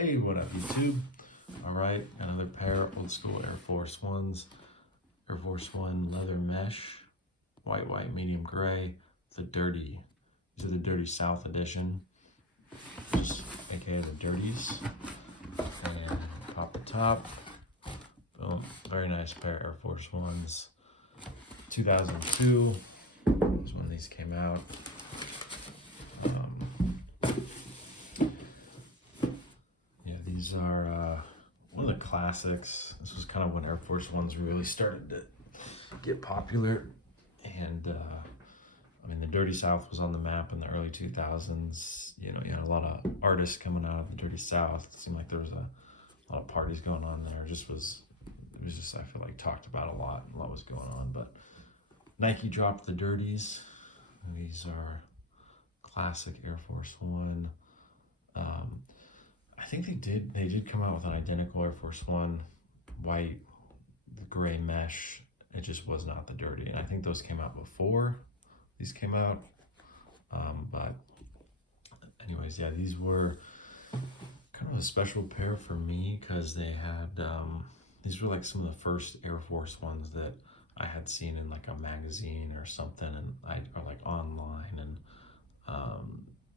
Hey, what up, YouTube? All right, another pair of old school Air Force Ones. Air Force One leather mesh, white, medium gray. The dirty. These are the Dirty South edition, aka the Dirties. And pop the top. Boom. Very nice pair of Air Force Ones. 2002 is when these came out. These are one of the classics. This was kind of when Air Force Ones really started to get popular. And I mean, the Dirty South was on the map in the early 2000s. You know, you had a lot of artists coming out of the Dirty South. It seemed like there was a lot of parties going on there. It was just, I feel like, talked about a lot was going on. But Nike dropped the Dirties. These are classic Air Force One. I think they did come out with an identical Air Force One, white, the gray mesh. It just was not the Dirty, and I think those came out before these came out. But anyways, yeah, these were kind of a special pair for me because they had these were like some of the first Air Force Ones that I had seen in like a magazine or something, and or like online. And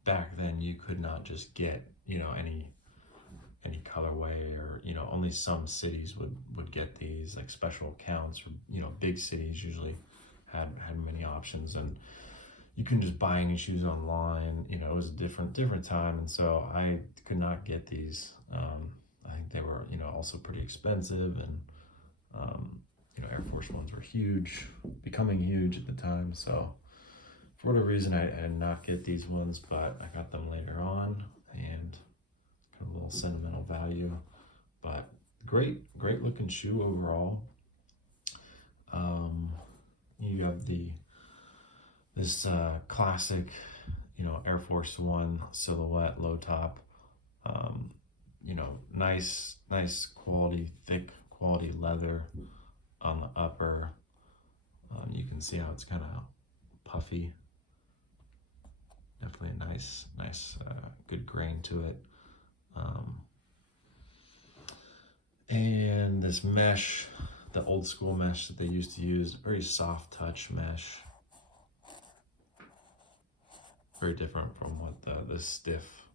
back then you could not just get, you know, any colorway, or, you know, only some cities would get these, like special accounts, or, you know, big cities usually had many options, and you couldn't just buy any shoes online. You know, it was a different time, and so I could not get these. I think they were, you know, also pretty expensive, and you know, Air Force Ones were huge, becoming huge at the time. So for whatever reason, I did not get these ones, but I got them later on, and kind of a little sentimental value. But great looking shoe overall. You have this classic, you know, Air Force One silhouette, low top. You know, nice quality, thick quality leather on the upper. You can see how it's kind of puffy. Definitely a nice good grain to it. And this mesh, the old school mesh that they used to use, very soft touch mesh. Very different from what the stiff,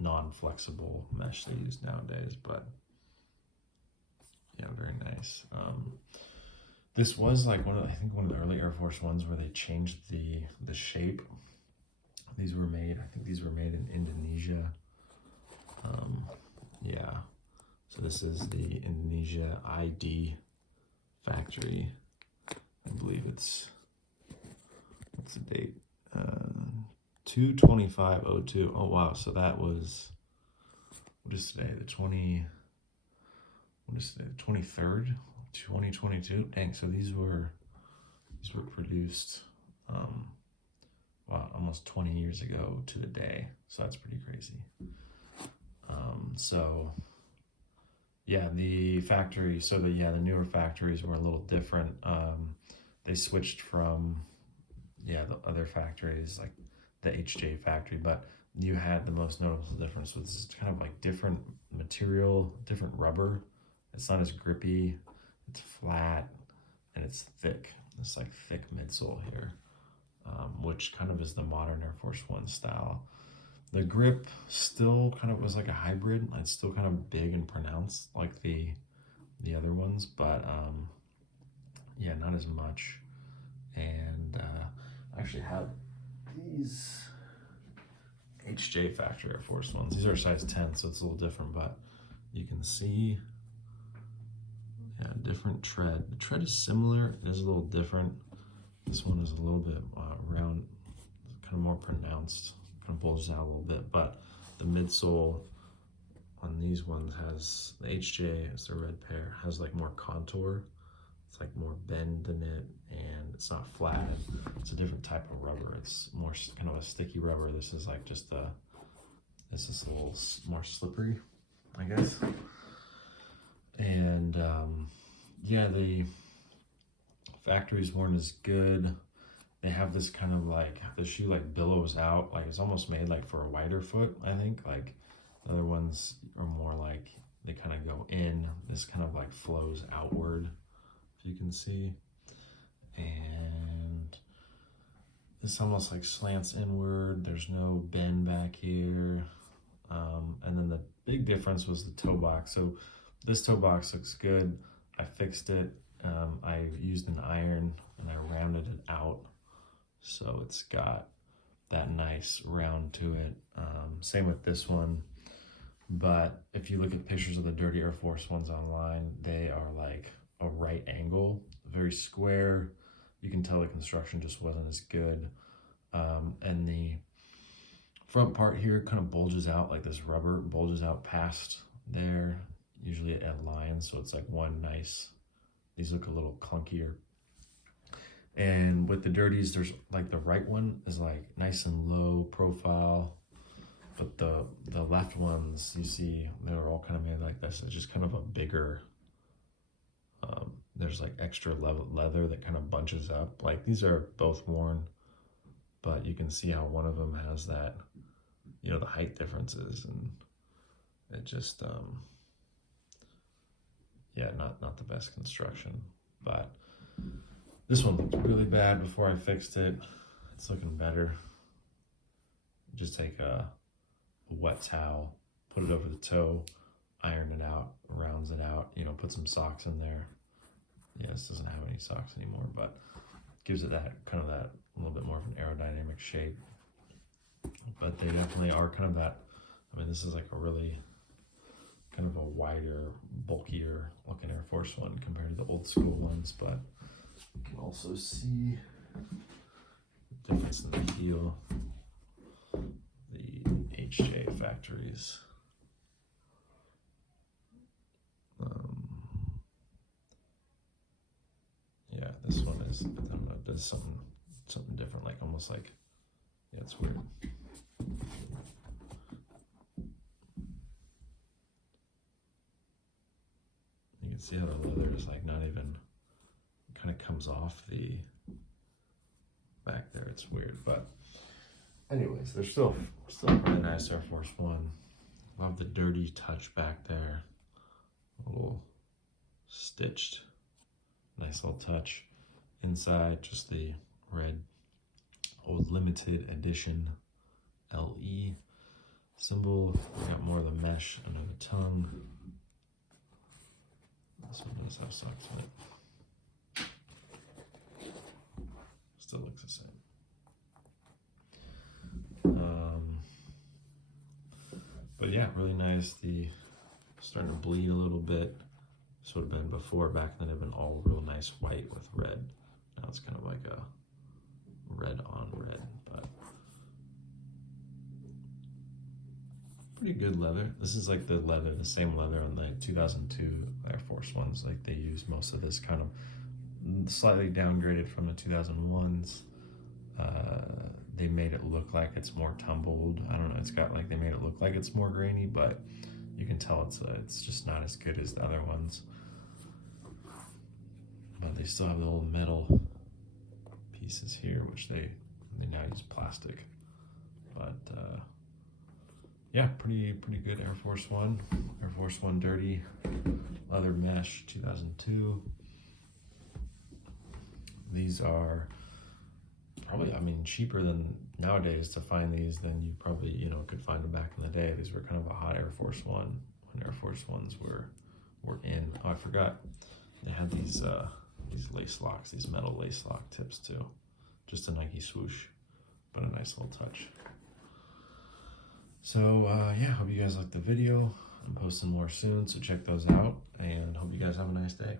non-flexible mesh they use nowadays, but yeah, very nice. This was like one of the early Air Force Ones where they changed the shape. These were made, I think these were made in Indonesia. Yeah, so this is the Indonesia ID factory. I believe what's the date? 2/25/02. Oh wow, so that was, what is today? The 23rd, 2022. Dang, so these were produced wow, almost 20 years ago to the day. So that's pretty crazy. So yeah, the factory, so the newer factories were a little different. They switched from, the other factories, like the HJ factory, but you had the most noticeable difference was this kind of like different material, different rubber. It's not as grippy, it's flat, and it's thick. It's like thick midsole here, which kind of is the modern Air Force One style. The grip still kind of was like a hybrid. It's still kind of big and pronounced like the other ones, but yeah, not as much. And I actually have these HJ factory Air Force Ones. These are size 10, so it's a little different, but you can see, yeah, different tread. The tread is similar, it is a little different. This one is a little bit round, kind of more pronounced, kind of bulges out a little bit, but the midsole on these ones has, the HJ, as the red pair, has like more contour. It's like more bend in it, and it's not flat. It's a different type of rubber. It's more kind of a sticky rubber. This is like just this is a little more slippery, I guess. And yeah, the factories weren't as good. They have this kind of like, the shoe like billows out, like it's almost made like for a wider foot, I think. Like The other ones are more like they kind of go in. This kind of like flows outward, if you can see. And this almost like slants inward. There's no bend back here. And then the big difference was the toe box. So this toe box looks good. I fixed it. I used an iron and I rounded it out. So it's got that nice round to it. Same with this one. But if you look at pictures of the Dirty Air Force Ones online, they are like a right angle, very square. You can tell the construction just wasn't as good. And the front part here kind of bulges out, like this rubber bulges out past there, usually at lines. So it's like one nice, these look a little clunkier. And with the Dirties, there's like the right one is like nice and low profile. But the left ones, you see, they're all kind of made like this. It's just kind of a bigger, there's like extra leather that kind of bunches up. Like these are both worn, but you can see how one of them has that, you know, the height differences, and it just, yeah, not the best construction. But this one looked really bad before I fixed it. It's looking better. Just take a wet towel, put it over the toe, iron it out, rounds it out, you know, put some socks in there. Yeah, this doesn't have any socks anymore, but gives it that kind of that a little bit more of an aerodynamic shape. But they definitely are kind of that, I mean, this is like a really kind of a wider, bulkier looking Air Force One compared to the old school ones, but you can also see the difference in the heel. The HJ factories. Yeah, this one is, I don't know, it does something different, like almost like, yeah, it's weird. You can see how the leather is like not even, kind of comes off the back there. It's weird, but anyways, they're still pretty nice Air Force One. Love the dirty touch back there. A little stitched, nice little touch. Inside, just the red old limited edition LE symbol. We got more of the mesh under the tongue. This one does have socks in it. Still looks the same. But yeah, really nice. The starting to bleed a little bit. This would have been before, back then it would have been all real nice white with red. Now it's kind of like a red on red, but pretty good leather. This is like the leather, the same leather on the 2002 Air Force Ones. Like they use most of this kind of slightly downgraded from the 2001s. They made it look like it's more tumbled. I don't know, it's got like, they made it look like it's more grainy, but you can tell it's just not as good as the other ones. But they still have the little metal pieces here, which they now use plastic. But yeah, pretty good Air Force One. Air Force One dirty, leather mesh, 2002. These are probably, I mean, cheaper than nowadays to find these than you probably, you know, could find them back in the day. These were kind of a hot Air Force One when Air Force Ones were in. Oh, I forgot they had these lace locks, these metal lace lock tips too. Just a Nike swoosh, but a nice little touch. So yeah, hope you guys liked the video. I'm posting more soon, so check those out, and hope you guys have a nice day.